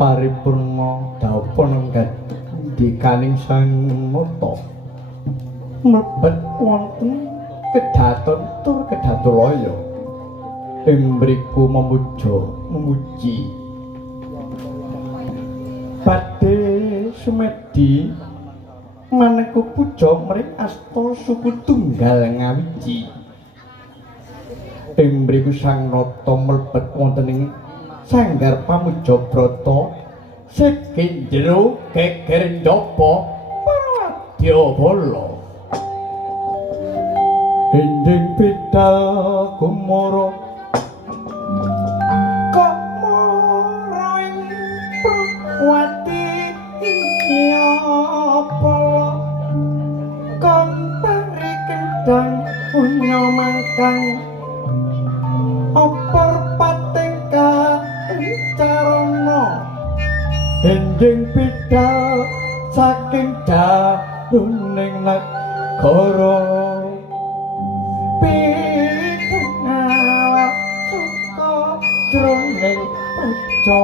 paripurna dawuh dikaning sang nata mlebet wonten kedaton tur kedatulaya ing mriku memuji badhe sumedi maneka puja mring asta suku tunggal ngawiji ing mriku sang nata mlebet wonten ing sanggar pamuja brata saking jero geger njaba Wadyabala ending pidal kumara kumara ing wati nyapa kompari kendang punya mangkang opor pating carana ending pidal saking daruning negara pingal suka jroning praja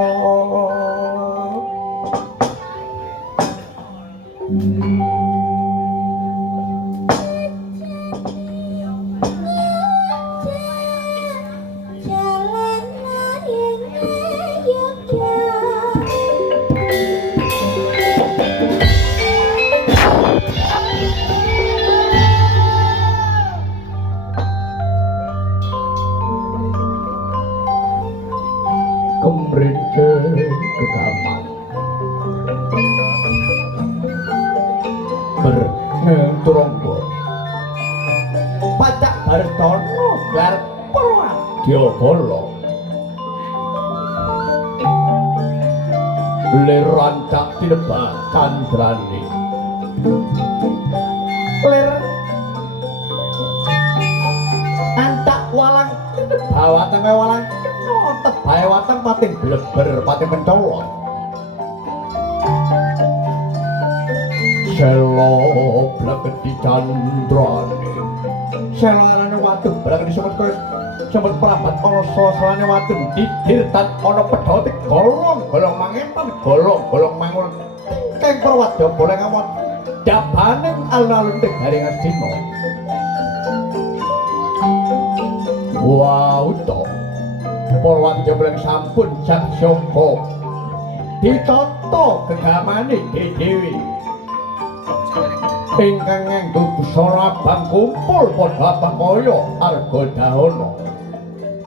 kemrike kegaman bernenturonggo pacak bartono gar Wadyabala lir rancak tinebak candrane lir antak walang bawateng walang tebahe wateng pating bleber pating mencolot selo bleketi candrane selo arane watu bleketi semut prabat ana salane watu didirtat ana pedhote golong-golong mangetan golong-golong mangun keng para Wadyabala ngamot dabaning alun-alun Garing Astina wow to para Wadyabala sampun jaksyaka ditata gegamane dhewe ingkang nganggo busana abang kumpul padha abang kaya arga dahana